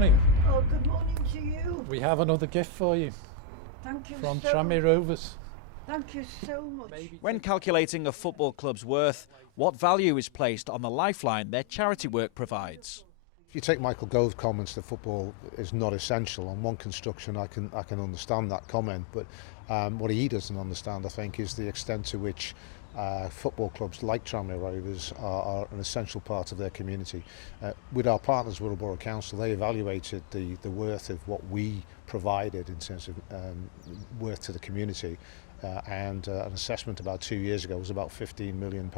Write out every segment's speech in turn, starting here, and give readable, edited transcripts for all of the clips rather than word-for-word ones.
morning. Oh, good morning to you. We have another gift for you Thank you from so Tranmere Rovers. Thank you so much. When calculating a football club's worth, what value is placed on the lifeline their charity work provides? If you take Michael Gove's comments that football is not essential on one construction, I can understand that comment, but what he doesn't understand, I think, is the extent to which football clubs like Tranmere Rovers are an essential part of their community. With our partners, Wirral Borough Council, they evaluated the worth of what we provided in terms of worth to the community, and an assessment about 2 years ago was about £15 million.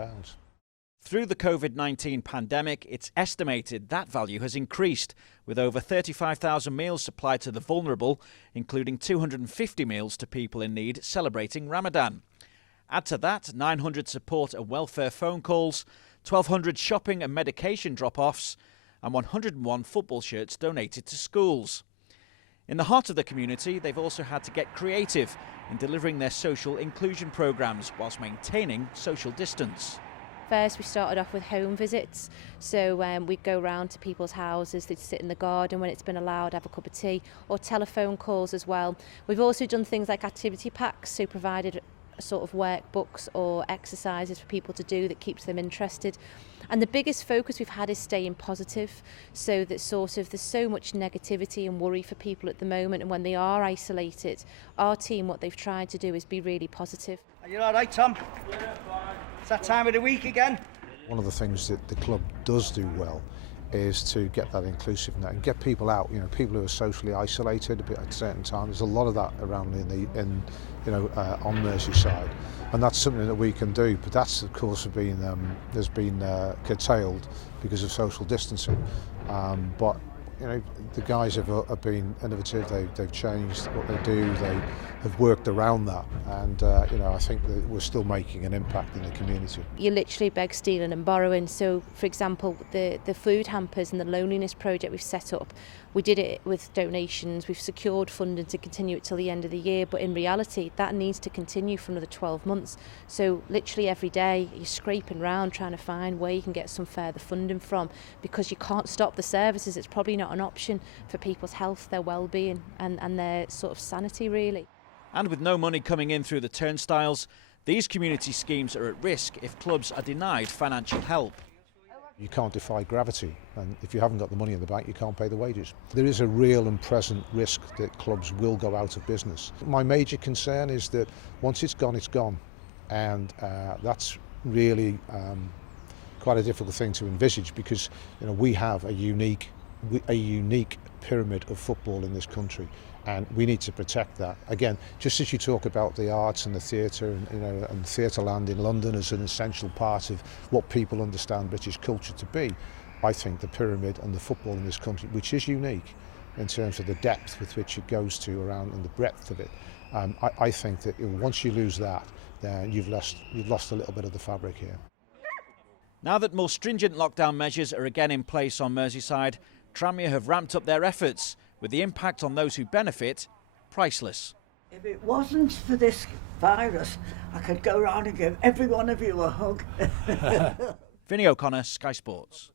Through the COVID-19 pandemic, it's estimated that value has increased, with over 35,000 meals supplied to the vulnerable, including 250 meals to people in need celebrating Ramadan. Add to that 900 support and welfare phone calls, 1,200 shopping and medication drop-offs, and 101 football shirts donated to schools. In the heart of the community, they've also had to get creative in delivering their social inclusion programmes whilst maintaining social distance. First, we started off with home visits, so we'd go round to people's houses, they'd sit in the garden when it's been allowed, have a cup of tea, or telephone calls as well. We've also done things like activity packs, so provided sort of workbooks or exercises for people to do that keeps them interested. And the biggest focus we've had is staying positive, so that sort of there's so much negativity and worry for people at the moment, and when they are isolated, our team, what they've tried to do is be really positive. Are you all right, Tom? Yeah, fine. It's that time of the week again. One of the things that the club does do well is to get that inclusiveness and get people out. You know, people who are socially isolated a bit at certain times. There's a lot of that around on Merseyside, and that's something that we can do. But that's, of course, has been curtailed because of social distancing. But you know, the guys have been innovative. They've changed what they do. They have worked around that, and you know, I think that we're still making an impact in the community. You literally beg, stealing and borrowing. So, for example, the food hampers and the loneliness project we've set up, we did it with donations. We've secured funding to continue it till the end of the year, but in reality, that needs to continue for another 12 months. So, literally every day, you're scraping around trying to find where you can get some further funding from, because you can't stop the services. It's probably not an option for people's health, their well-being, and their sort of sanity, really. And with no money coming in through the turnstiles, these community schemes are at risk if clubs are denied financial help. You can't defy gravity, and if you haven't got the money in the bank, you can't pay the wages. There is a real and present risk that clubs will go out of business. My major concern is that once it's gone, and that's really quite a difficult thing to envisage, because you know, we have a unique pyramid of football in this country, and we need to protect that. Again, just as you talk about the arts and the theatre, and you know, and Theatreland in London as an essential part of what people understand British culture to be, I think the pyramid and the football in this country, which is unique in terms of the depth with which it goes to around and the breadth of it, I think that once you lose that, then you've lost a little bit of the fabric here. Now that more stringent lockdown measures are again in place on Merseyside, Tranmere have ramped up their efforts, with the impact on those who benefit priceless. If it wasn't for this virus, I could go around and give every one of you a hug. Vinny O'Connor, Sky Sports.